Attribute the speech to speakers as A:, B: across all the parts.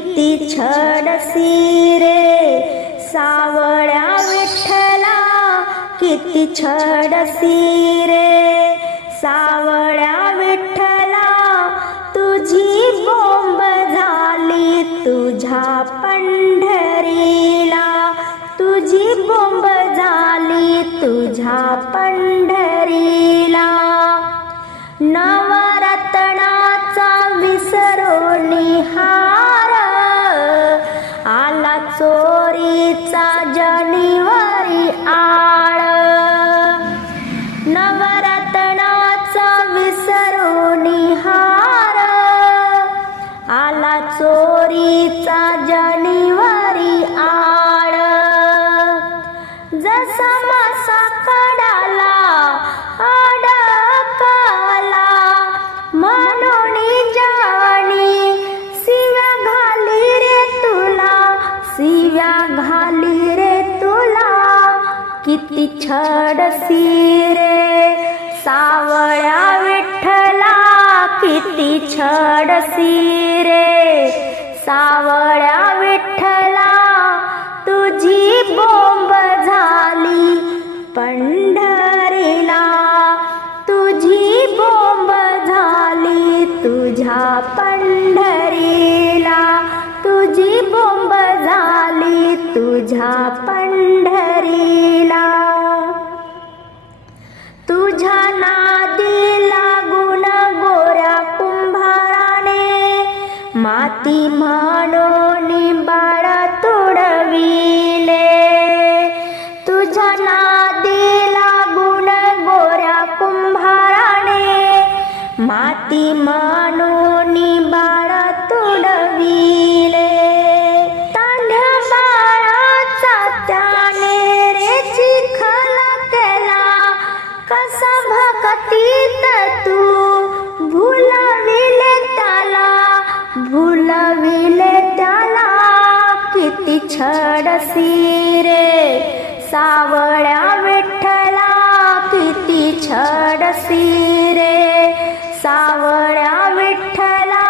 A: किती छडसी रे सावळ्या विठ्ठला किती छडसी रे सावळ्या विठ्ठला तुझी बोंब झाली तुझ्या पंढरीला. तुझी बोंब झाली तुझ्या पंढरी आला जनी किती छडसी रे सावळ्या विठ्ठला किती छडसी रे सावळ्या विठ्ठला तुझी बोंब झाली पंढरीला. तुझी बोंब झाली तुझ्या पंढरीला. तुझी बोंब झाली तुझ्या माती म्हणून बाळा तुडविले. तुझ्या नादी लागून गोऱ्या कुंभाराने. माती म्हणून बाळा छडसी रे सावळ्या विठ्ठला किती छडसी रे सावळ्या विठ्ठला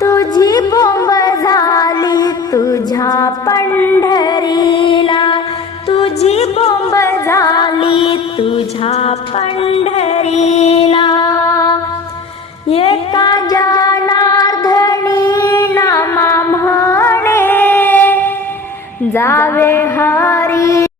A: तुझी बोंब झाली तुझ्या पंढरीला तुझी बोंब झाली तुझ्या पंढरीला. जावे हरी